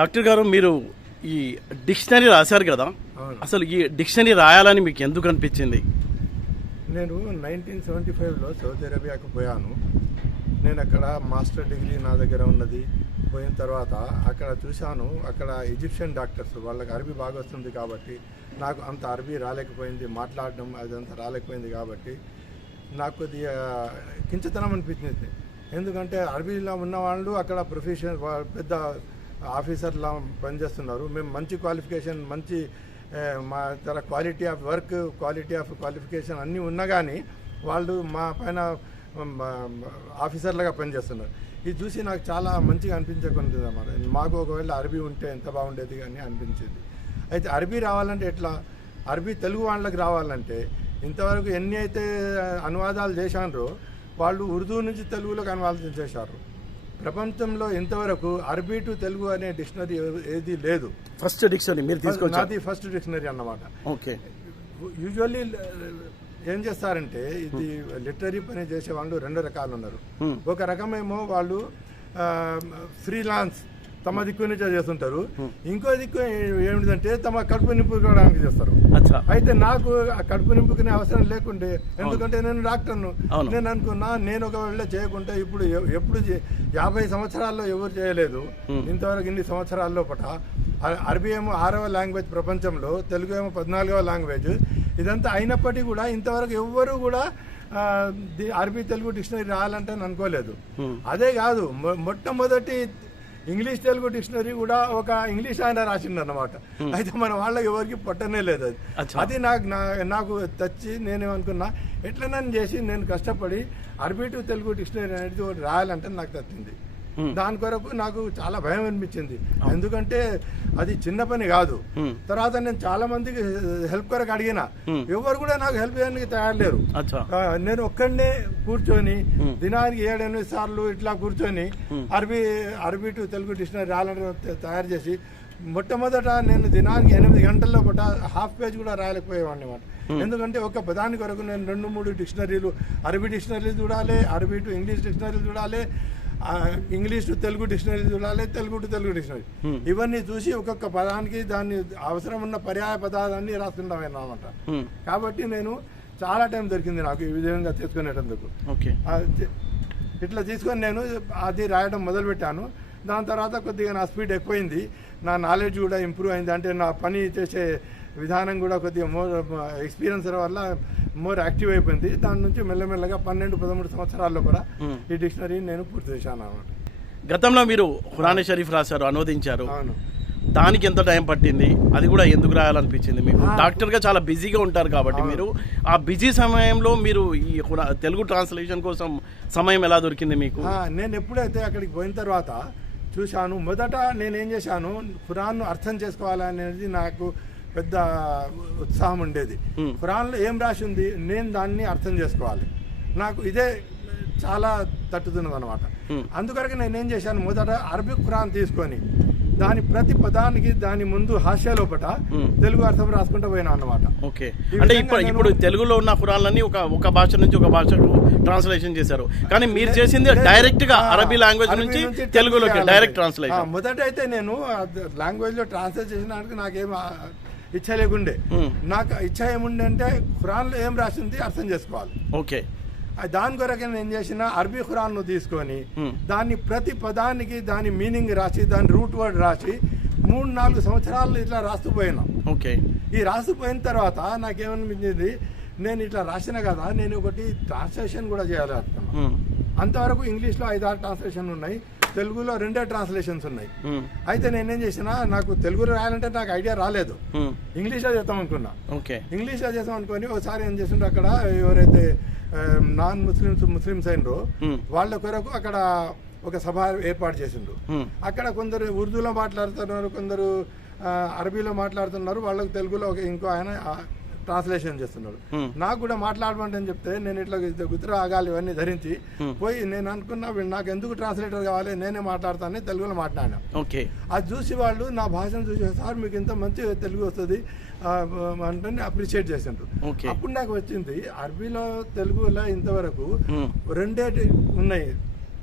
Doctor గారు మీరు ఈ డిక్షనరీ రాశారు కదా. అసలు ఈ డిక్షనరీ రాయాలని మీకు ఎందుకు అనిపించింది? నేను నైన్టీన్ సెవెంటీ ఫైవ్లో సౌదీ అరేబియాకు పోయాను. నేను అక్కడ మాస్టర్ డిగ్రీ నా దగ్గర ఉన్నది. పోయిన తర్వాత అక్కడ చూశాను అక్కడ ఈజిప్షియన్ డాక్టర్స్ వాళ్ళకి అరబీ బాగా వస్తుంది కాబట్టి నాకు అంత అరబీ రాలేకపోయింది. మాట్లాడడం అదంతా రాలేకపోయింది కాబట్టి నాకు కొద్దిగా కించతనం అనిపించింది. ఎందుకంటే అరబీలో ఉన్న వాళ్ళు అక్కడ ప్రొఫెషన్ పెద్ద ఆఫీసర్లా పనిచేస్తున్నారు. మేము మంచి క్వాలిఫికేషన్ మంచి మా తర quality of work quality of qualification అన్నీ ఉన్నా కానీ వాళ్ళు మా పైన ఆఫీసర్లుగా పనిచేస్తున్నారు. ఇది చూసి నాకు చాలా మంచిగా అనిపించకుండా అన్నమాట. మాకు ఒకవేళ అరబీ ఉంటే ఎంత బాగుండేది కానీ అనిపించింది. అయితే అరబీ రావాలంటే ఎట్లా? అరబీ తెలుగు వాళ్ళకి రావాలంటే ఇంతవరకు ఎన్ని అయితే అనువాదాలు చేశారో వాళ్ళు ఉర్దూ నుంచి తెలుగులోకి అనువాదం చేశారు. ప్రపంచంలో ఇంతవరకు అరబీ టు తెలుగు అనే డిక్షనరీ ఏది లేదు. ఫస్ట్ డిక్షనరీ మీరు తీసుకొచ్చారు. నాది ఫస్ట్ డిక్షనరీ అన్నమాట. ఓకే. యూజువల్లీ ఏం చేస్తారంటే ఇది లిటరీ పని చేసే వాళ్ళు రెండు రకాలు ఉన్నారు. ఒక రకమేమో వాళ్ళు ఫ్రీలాన్స్ తమ దిక్కు నుంచే చేస్తుంటారు. ఇంకో దిక్కు ఏమిటంటే తమ కడుపు నింపుకోవడానికి చేస్తారు. అయితే నాకు ఆ కడుపు నింపుకునే అవసరం లేకుండే ఎందుకంటే నేను డాక్టర్ను. నేను అనుకున్నా నేను ఒకవేళ చేయకుంటే ఇప్పుడు ఎప్పుడు యాభై సంవత్సరాల్లో ఎవరు చేయలేదు. ఇంతవరకు ఇన్ని సంవత్సరాల్లో పట. అరబీ ఏమో ఆరవ లాంగ్వేజ్ ప్రపంచంలో తెలుగు ఏమో పద్నాలుగవ లాంగ్వేజ్. ఇదంతా అయినప్పటికీ కూడా ఇంతవరకు ఎవ్వరూ కూడా అరబీ తెలుగు డిక్షనరీ రాయాలంటే నేను అనుకోలేదు. అదే కాదు మొట్టమొదటి ఇంగ్లీష్ తెలుగు డిక్షనరీ కూడా ఒక ఇంగ్లీష్ ఆయన రాసిండు అనమాట అయితే మన వాళ్ళకి ఎవరికి పట్టనే లేదు అది. అది నాకు నాకు తెచ్చి నేనేమనుకున్నా ఎట్లనని చేసి నేను కష్టపడి అరబీ టు తెలుగు డిక్షనరీ అనేది రాయాలంటే నాకు తచ్చింది Hmm. దాని కొరకు నాకు చాలా భయం అనిపించింది. ఎందుకంటే అది చిన్న పని కాదు. Hmm. తర్వాత నేను చాలా మందికి హెల్ప్ కొరకు అడిగిన. Hmm. ఎవరు కూడా నాకు హెల్ప్ చేయడానికి తయారు లేరు నేను ఒక్కడనే కూర్చొని Hmm. దినానికి ఏడు ఎనిమిది సార్లు ఇట్లా కూర్చొని Hmm. అరబీ అరబీ టు తెలుగు డిక్షనరీ రాయాలని తయారు చేసి మొట్టమొదట నేను దినానికి ఎనిమిది గంటల్లో పట హాఫ్ పేజ్ కూడా రాయలేకపోయేవాడిని అనమాట ఎందుకంటే ఒక పదాని కొరకు నేను రెండు మూడు డిక్షనరీలు అరబీ డిక్షనరీలు చూడాలి అరబీ టు ఇంగ్లీష్ డిక్షనరీలు చూడాలి ఇంగ్లీష్ టు తెలుగు డిక్షనరీ చూడాలి తెలుగు టు తెలుగు డిక్షనరీ. ఇవన్నీ చూసి ఒక్కొక్క పదానికి దాన్ని అవసరం ఉన్న పర్యాయ పదాలన్నీ రాసుకుంటాం అన్నమాట Hmm. కాబట్టి నేను చాలా టైం దొరికింది నాకు ఈ విధంగా తీసుకునేటందుకు. ఇట్లా తీసుకొని నేను అది రాయడం మొదలుపెట్టాను. దాని తర్వాత కొద్దిగా నా స్పీడ్ ఎక్కువైంది. నా నాలెడ్జ్ కూడా ఇంప్రూవ్ అయింది. అంటే నా పని చేసే విధానం కూడా కొద్దిగా మోర్ ఎక్స్పీరియన్స్ వల్ల మోర్ యాక్టివ్ అయిపోయింది. దాని నుంచి మెల్లమెల్లగా పన్నెండు పదమూడు సంవత్సరాల్లో కూడా. ఈ డిక్షనరీ నేను పూర్తి చేశాను అన్నమాట. గతంలో మీరు ఖురాన్ షరీఫ్ రాశారు అనువదించారు. అవును. దానికి ఎంత టైం పట్టింది? అది కూడా ఎందుకు రాయాలనిపించింది మీకు? ఆ. డాక్టర్గా చాలా బిజీగా ఉంటారు కాబట్టి. మీరు ఆ బిజీ సమయంలో మీరు ఈ తెలుగు ట్రాన్స్లేషన్ కోసం సమయం ఎలా దొరికింది మీకు? నేను ఎప్పుడైతే అక్కడికి పోయిన తర్వాత చూశాను మొదట నేనేం చేశాను ఖురాన్ను అర్థం చేసుకోవాలనేది నాకు పెద్ద ఉత్సాహం ఉండేది. ఖురాన్లో ఏం రాసి ఉంది నేను దాన్ని అర్థం చేసుకోవాలి. నాకు ఇదే చాలా తట్టుతున్నది అనమాట. అందుకొరకు నేనేం చేశాను? మొదట అరబిక్ ఖురాన్ తీసుకొని దాని ప్రతి పదానికి దాని ముందు హాస్య లోపట. తెలుగు అర్థం రాసుకుంటూ పోయినా అన్నమాట. ఓకే. అంటే ఇప్పుడు ఇప్పుడు తెలుగులో ఉన్న ఖురాన్లన్నీ ఒక ఒక భాష నుంచి ఒక భాషకు ట్రాన్స్లేషన్ చేశారు. కానీ మీరు చేసింది డైరెక్ట్గా అరబీ లాంగ్వేజ్ నుంచి తెలుగులోకి. డైరెక్ట్ ట్రాన్స్లేషన్ మొదట అయితే నేను లాంగ్వేజ్లో ట్రాన్స్లేట్ చేసినానికి నాకేం ఇచ్చ లేకుండే. నాకు ఇచ్చ ఏముండే అంటే ఖురాన్లో ఏం రాసింది అర్థం చేసుకోవాలి. ఓకే. దాని కొరకు నేను ఏం చేసిన అరబీ ఖురాన్ను తీసుకొని. దాన్ని ప్రతి పదానికి దాని మీనింగ్ రాసి దాని రూట్ వర్డ్ రాసి మూడు నాలుగు సంవత్సరాలు ఇట్లా రాస్తూ పోయినా. ఓకే. ఈ రాసిపోయిన తర్వాత నాకేమనిపించింది నేను ఇట్లా రాసిన కదా నేను ఒకటి ట్రాన్స్లేషన్ కూడా చేయాలి అంతవరకు ఇంగ్లీష్లో ఐదారు ట్రాన్స్లేషన్ ఉన్నాయి. తెలుగులో రెండే ట్రాన్స్లేషన్స్ ఉన్నాయి. అయితే నేనేం చేసిన నాకు తెలుగులో రాయాలంటే నాకు ఐడియా రాలేదు. ఉమ్, ఇంగ్లీష్లో చేద్దాం అనుకున్నా ఓకే. ఇంగ్లీష్లో చేద్దాం అనుకొని ఒకసారి ఏం చేసిండ్రు అక్కడ ఎవరైతే నాన్ ముస్లిమ్స్ ముస్లిమ్స్ అయినరో. వాళ్ళ కొరకు అక్కడ ఒక సభ ఏర్పాటు చేసిండ్రు. అక్కడ కొందరు ఉర్దూలో మాట్లాడుతున్నారు కొందరు అరబీలో మాట్లాడుతున్నారు వాళ్ళకి తెలుగులో ఒక ఇంకో ఆయన ట్రాన్స్లేషన్ చేస్తున్నాడు Hmm. నాకు కూడా మాట్లాడమంటే అని చెప్తే నేను ఇట్లా గుత్ర ఆగాలి ఇవన్నీ ధరించి Hmm. పోయి నేను అనుకున్నా నాకు ఎందుకు ట్రాన్స్లేటర్ కావాలి నేనే మాట్లాడతానని తెలుగులో మాట్లాడినా ఓకే అది చూసి వాళ్ళు నా భాషను చూసి సార్ మీకు ఇంత మంచి తెలుగు వస్తుంది అంటే అప్రిషియేట్ చేసిండ్రు. అప్పుడు నాకు వచ్చింది అరబీలో తెలుగులో ఇంతవరకు Hmm. రెండే ఉన్నాయి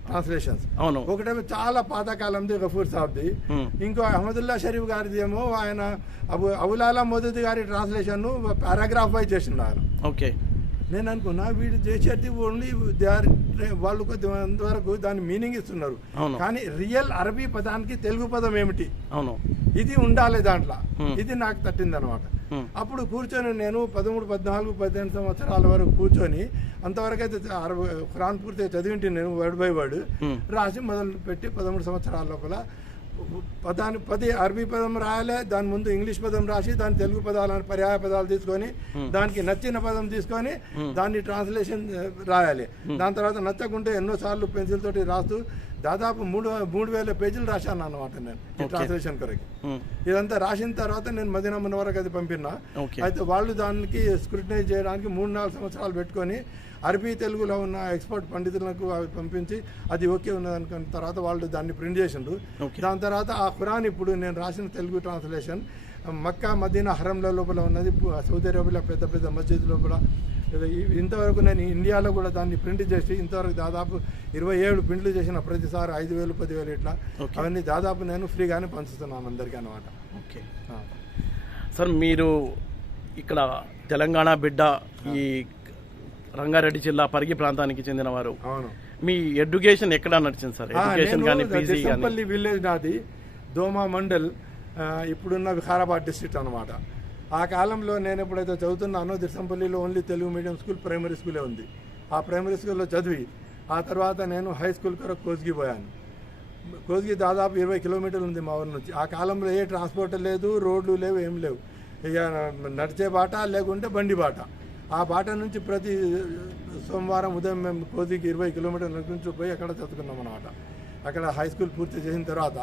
ట్రాన్స్లేషన్స్ అవును. ఒకటేమో చాలా పాతకాలంది గఫూర్ సాబ్ది. ఇంకో అహ్మదుల్లా షరీఫ్ గారిది ఏమో ఆయన అబు అవులాలా మోదీ గారి ట్రాన్స్లేషన్ పారాగ్రాఫ్ వైజ్ ఆయన ఓకే. నేను అనుకున్నా వీడు చేసేది ఓన్లీ దే ఆర్ వాళ్ళు కొంతవరకు దాని మీనింగ్ ఇస్తున్నారు. కానీ రియల్ అరబీ పదానికి తెలుగు పదం ఏమిటి? అవును. ఇది ఉండాలి దాంట్లో. ఇది నాకు తట్టింది అనమాట Hmm. అప్పుడు కూర్చొని నేను పదమూడు పద్నాలుగు పదిహేను సంవత్సరాల వరకు కూర్చొని అంతవరకు అయితే అరవై ఖురాన్ పూర్తిగా చదివింటి నేను వర్డ్ బై వర్డ్ Hmm. రాసి మొదలు పెట్టి పదమూడు సంవత్సరాల లోపల పదాన్ని పది అరబీ పదం రాయాలి దాని ముందు ఇంగ్లీష్ పదం రాసి దాని తెలుగు పదాలను పర్యాయ పదాలు తీసుకొని దానికి నచ్చిన పదం తీసుకొని దాన్ని ట్రాన్స్లేషన్ రాయాలి. దాని తర్వాత నచ్చకుంటే ఎన్నోసార్లు పెన్సిల్ తోటి రాస్తూ దాదాపు మూడు మూడు వేల పేజీలు రాశాను అన్నమాట నేను ఈ. ట్రాన్స్లేషన్ కొరకు ఇదంతా రాసిన తర్వాత నేను మదీనా వరకు అది పంపినా. అయితే వాళ్ళు దానికి స్క్రూటినైజ్ చేయడానికి మూడు నాలుగు సంవత్సరాలు పెట్టుకొని అరబీ తెలుగులో ఉన్న ఎక్స్పర్ట్ పండితులకు అవి పంపించి అది ఓకే ఉన్నది అనుకున్న తర్వాత వాళ్ళు దాన్ని ప్రింట్ చేసిండ్రు. దాని తర్వాత ఆ ఖురాన్ ఇప్పుడు నేను రాసిన తెలుగు ట్రాన్స్లేషన్ మక్కా మదీనా హరంల లోపల ఉన్నది సౌదీ అరేబియాలో పెద్ద పెద్ద మస్జిద్ లోపల ఇంతవరకు నేను ఇండియాలో కూడా దాన్ని ప్రింట్ చేసి ఇంతవరకు దాదాపు ఇరవై ఏడు ప్రింట్లు చేసిన ప్రతిసారి ఐదు వేలు పదివేలు ఇట్లా. అవన్నీ దాదాపు నేను ఫ్రీగానే పంచుతున్నాను అందరికీ అనమాట ఓకే. సార్ మీరు ఇక్కడ తెలంగాణ బిడ్డ ఈ రంగారెడ్డి జిల్లా పరిగి ప్రాంతానికి చెందినవారు. అవును. మీ ఎడ్యుకేషన్ ఎక్కడ నడిచింది సార్? ఎడ్యుకేషన్ కానీ పీజీ కానీ? దిశంపల్లి విలేజ్ నాది దోమా మండల్ ఇప్పుడున్న వికారాబాద్ డిస్ట్రిక్ట్ అనమాట ఆ కాలంలో నేను ఎప్పుడైతే చదువుతున్నానో దిర్సంపల్లిలో only Telugu medium school primary స్కూలే ఉంది. ఆ ప్రైమరీ స్కూల్లో చదివి ఆ తర్వాత నేను హై స్కూల్ కొరకు కోజ్గి పోయాను. కోజ్గి దాదాపు ఇరవై కిలోమీటర్లు ఉంది మా ఊరి నుంచి. ఆ కాలంలో ఏ ట్రాన్స్పోర్ట్ లేదు రోడ్లు లేవు ఏం లేవు. ఇక నడిచే బాట లేకుంటే బండి బాట. ఆ బాట నుంచి ప్రతి సోమవారం ఉదయం మేము కోజికి ఇరవై కిలోమీటర్ల నుంచి పోయి అక్కడ చదువుకున్నాం అనమాట అక్కడ హై స్కూల్ పూర్తి చేసిన తర్వాత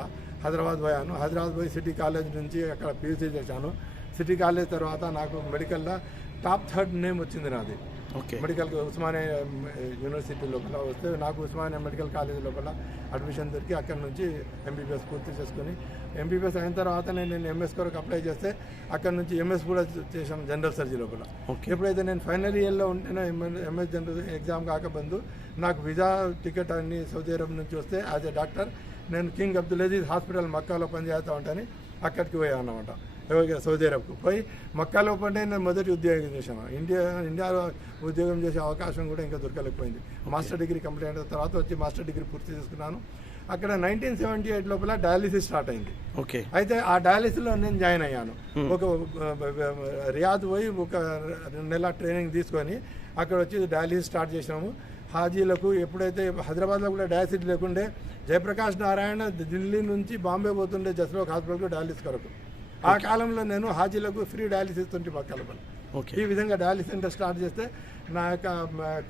హైదరాబాద్ పోయాను. హైదరాబాద్ పోయి సిటీ కాలేజ్ నుంచి అక్కడ పీయూసీ చేశాను. సిటీ కాలేజ్ తర్వాత నాకు మెడికల్లో టాప్ థర్డ్ నేమ్ వచ్చింది నాది. ఓకే. మెడికల్ ఉస్మానియా యూనివర్సిటీ లోపల వస్తే నాకు ఉస్మానియా మెడికల్ కాలేజ్ లోపల అడ్మిషన్ దొరికి అక్కడ నుంచి ఎంబీబీఎస్ పూర్తి చేసుకొని ఎంబీబీఎస్ అయిన తర్వాత నేను నేను ఎంఎస్ కొరకు అప్లై చేస్తే అక్కడ నుంచి ఎంఎస్ కూడా చేశాను జనరల్ సర్జరీ లోపల. ఓకే. ఎప్పుడైతే నేను ఫైనల్ ఇయర్లో ఉంటేనే ఎంఎస్ జనరల్ ఎగ్జామ్ కాకబందు నాకు విజా టికెట్ అన్ని సౌదీ అరేబియా నుంచి వస్తే యాజ్ ఎ డాక్టర్ నేను కింగ్ అబ్దుల్ అజీజ్ హాస్పిటల్ మక్కాలో పనిచేస్తూ ఉంటాను అక్కడికి పోయాను అనమాట సౌదీ అరేబ్కు పోయి మక్కాలో పడే నేను మొదటి ఉద్యోగం చేశాను. ఇండియా ఇండియాలో ఉద్యోగం చేసే అవకాశం కూడా ఇంకా దొరకలేకపోయింది. మాస్టర్ డిగ్రీ కంప్లీట్ అయిన తర్వాత వచ్చి మాస్టర్ డిగ్రీ పూర్తి చేసుకున్నాను. అక్కడ నైన్టీన్ సెవెంటీ ఎయిట్ లోపల డయాలిసిస్ స్టార్ట్ అయింది. ఓకే. అయితే ఆ డయాలిసిస్లో నేను జాయిన్ అయ్యాను. ఒక రియాద్ పోయి ఒక రెండు నెలల ట్రైనింగ్ తీసుకొని అక్కడ వచ్చి డయాలిసిస్ స్టార్ట్ చేసినాము హాజీలకు ఎప్పుడైతే హైదరాబాద్లో కూడా డయాలిసిస్ లేకుండే జయప్రకాష్ నారాయణ ఢిల్లీ నుంచి బాంబే పోతుండే జస్లోక్ హాస్పిటల్కు డయాలిసిస్ కొరకు. ఆ కాలంలో నేను హాజీలకు ఫ్రీ డయాలిసిస్ మా కలపలు ఓకే ఈ విధంగా డయాలిసిస్ సెంటర్ స్టార్ట్ చేస్తే నా యొక్క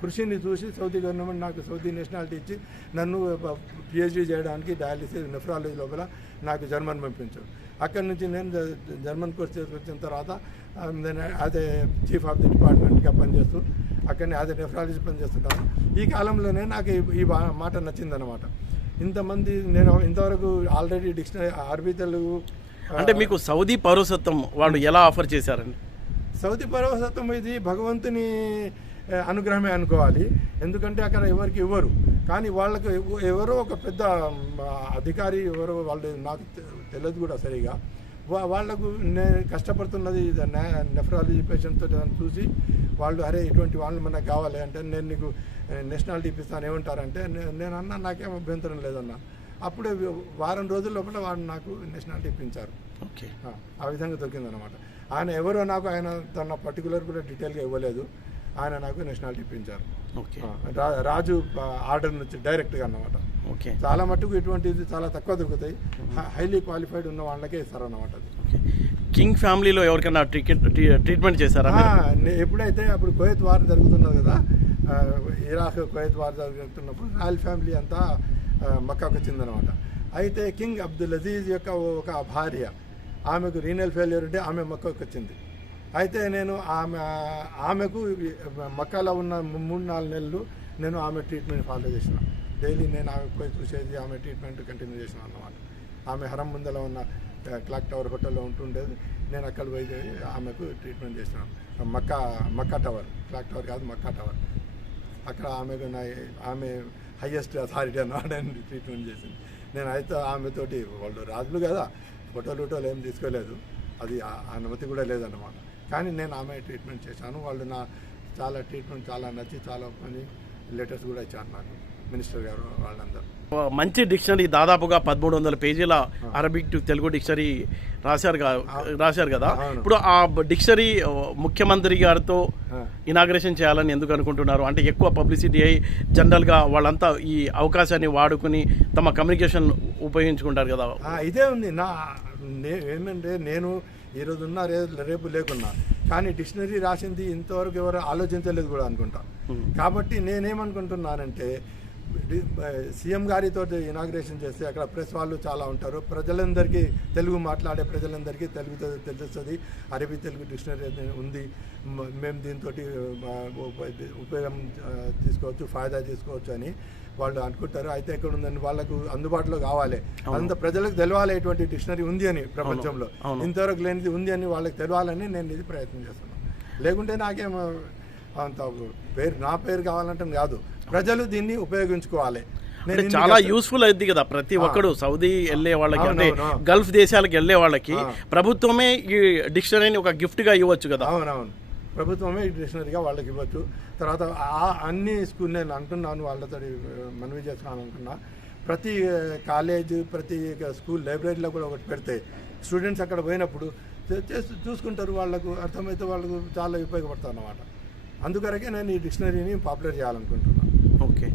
కృషిని చూసి సౌదీ గవర్నమెంట్ నాకు సౌదీ నేషనాలిటీ ఇచ్చి నన్ను పిహెచ్డీ చేయడానికి డయాలిసిస్ నెఫ్రాలజీ లోపల నాకు జర్మన్ పంపించారు. అక్కడి నుంచి నేను జర్మన్ కోర్స్ చేసుకొచ్చిన తర్వాత ఆ, నేను అదే చీఫ్ ఆఫ్ ది డిపార్ట్మెంట్గా పనిచేస్తూ అక్కడనే అదే నెఫ్రాలజీ పనిచేస్తుంటాను. ఈ కాలంలోనే నాకు ఈ- మాట నచ్చిందనమాట ఇంతమంది నేను ఇంతవరకు ఆల్రెడీ డిక్షనరీ అరబీ తెలుగు అంటే మీకు సౌదీ పౌరసత్వం వాళ్ళు ఎలా ఆఫర్ చేశారండి? సౌదీ పౌరసత్వం ఇది భగవంతుని అనుగ్రహమే అనుకోవాలి. ఎందుకంటే అక్కడ ఎవరికి ఇవ్వరు. కానీ వాళ్ళకు ఎవ- ఎవరో ఒక పెద్ద అధికారి ఎవరో వాళ్ళు నాకు తెలియదు కూడా సరిగా. వా- వాళ్ళకు నేను కష్టపడుతున్నది నెఫ్రాలజీ పేషెంట్తో చూసి వాళ్ళు అరే ఇటువంటి వాళ్ళు మనకు కావాలి అంటే నేను నీకు నేషనాలిటీ ఇప్పిస్తాను. ఏమంటారంటే నేను అన్నా నాకేం అభ్యంతరం లేదన్నా. అప్పుడే వారం రోజుల లోపల వాళ్ళు నాకు నేషనాలిటీ ఇప్పించారు. ఓకే. ఆ, విధంగా దొరికిందనమాట ఆయన ఎవరో నాకు ఆయన తన పర్టికులర్ కూడా డీటెయిల్గా ఇవ్వలేదు. ఆయన నాకు నేషనాలిటీ ఇప్పించారు. ఓకే. రాజు ఆర్డర్ నుంచి డైరెక్ట్గా అన్నమాట. ఓకే. చాలా మట్టుకు ఇటువంటిది చాలా తక్కువ దొరుకుతాయి. హైలీ క్వాలిఫైడ్ ఉన్న వాళ్ళకే ఇస్తారన్నమాట అది. ఓకే. కింగ్ ఫ్యామిలీలో ఎవరికైనా టికెట్ ట్రీట్మెంట్ చేశారా ఎప్పుడైతే అప్పుడు కువైత్ వార్ జరుగుతున్నది కదా ఇరాక్ కువైత్ వార్ జరుగుతున్నప్పుడు రాయల్ ఫ్యామిలీ అంతా మక్కాకు వచ్చిందనమాట అయితే కింగ్ అబ్దుల్ అజీజ్ యొక్క ఒక భార్య ఆమెకు రీనల్ ఫెయిల్యూర్ ఉంటే ఆమె మక్కాకు వచ్చింది అయితే నేను ఆమె ఆమెకు మక్కాలో ఉన్న మూడు నాలుగు నెలలు నేను ఆమె ట్రీట్మెంట్ ఫాలో చేసిన. డైలీ నేను ఆమె పోయి చూసేది ఆమె ట్రీట్మెంట్ కంటిన్యూ చేసిన అన్నమాట. ఆమె హరం ముందల ఉన్న క్లాక్ టవర్ హోటల్లో ఉంటుండేది. నేను అక్కడ పోయి ఆమెకు ట్రీట్మెంట్ చేసినాను Makkah Makkah tower clock tower కాదు మక్కా టవర్. అక్కడ ఆమెకు నా ఆమె హయ్యెస్ట్ అథారిటీ అన్నాడు అని ట్రీట్మెంట్ చేసింది. నేను అయితే ఆమెతోటి వాళ్ళు రాజులు కదా ఫోటోలు ఫోటోలు ఏం తీసుకోలేదు. అది ఆ అనుమతి కూడా లేదన్నమాట. కానీ నేను ఆమె ట్రీట్మెంట్ చేశాను. వాళ్ళు నా చాలా ట్రీట్మెంట్ చాలా నచ్చి చాలా మంది లెటర్స్ కూడా ఇచ్చాను నాకు. మినిస్టర్ గారు వాళ్ళందరూ. మంచి డిక్షనరీ దాదాపుగా పదమూడు వందల పేజీల అరబిక్ టు తెలుగు డిక్షనరీ రాశారు రాశారు కదా. ఇప్పుడు ఆ డిక్షనరీ ముఖ్యమంత్రి గారితో. ఇనాగ్రేషన్ చేయాలని ఎందుకు అనుకుంటున్నారు? అంటే ఎక్కువ పబ్లిసిటీ అయ్యి జనరల్గా వాళ్ళంతా ఈ అవకాశాన్ని వాడుకుని తమ కమ్యూనికేషన్ ఉపయోగించుకుంటారు కదా. ఇదే ఉంది. నా ఏమంటే నేను ఈరోజు ఉన్నా రేపు లేకున్నా కానీ డిక్షనరీ రాసింది ఇంతవరకు ఎవరు ఆలోచించలేదు కూడా అనుకుంటా. కాబట్టి నేనేమనుకుంటున్నానంటే సీఎం గారితో ఇనాగ్రేషన్ చేస్తే అక్కడ ప్రెస్ వాళ్ళు చాలా ఉంటారు. ప్రజలందరికీ తెలుగు మాట్లాడే ప్రజలందరికీ తెలుగు తెలుస్తుంది. అరబీ తెలుగు డిక్షనరీ ఉంది. మేము దీంతో ఉపయోగం తీసుకోవచ్చు ఫాయిదా తీసుకోవచ్చు అని వాళ్ళు అనుకుంటారు. అయితే ఎక్కడ ఉందని వాళ్ళకు అందుబాటులో కావాలి. అంత ప్రజలకు తెలవాలి ఎటువంటి డిక్షనరీ ఉంది అని ప్రపంచంలో. ఇంతవరకు లేనిది ఉంది అని వాళ్ళకి తెలవాలని నేను ఇది ప్రయత్నం చేస్తున్నాను. లేకుంటే నాకేం అంత పేరు నా పేరు కావాలంటే కాదు. ప్రజలు దీన్ని ఉపయోగించుకోవాలి. చాలా యూస్ఫుల్ అయింది కదా ప్రతి ఒక్కడు సౌదీ వెళ్ళే వాళ్ళకి అంటే. గల్ఫ్ దేశాలకు వెళ్ళే వాళ్ళకి. ప్రభుత్వమే ఈ డిక్షనరీని ఒక గిఫ్ట్గా ఇవ్వచ్చు కదా. అవునవును. ప్రభుత్వమే ఈ డిక్షనరీగా వాళ్ళకి ఇవ్వచ్చు. తర్వాత ఆ అన్ని స్కూల్ నేను అంటున్నాను వాళ్ళతో మనవి చేస్తున్నాను అనుకున్నా. ప్రతి కాలేజ్ ప్రతి స్కూల్ లైబ్రరీలో కూడా ఒకటి పెడితే స్టూడెంట్స్ అక్కడ పోయినప్పుడు చూసుకుంటారు వాళ్ళకు అర్థమైతే వాళ్ళకు చాలా ఉపయోగపడతారు అన్నమాట. అందుకొరకే నేను ఈ డిక్షనరీని పాపులర్ చేయాలనుకుంటున్నాను. ఓకే.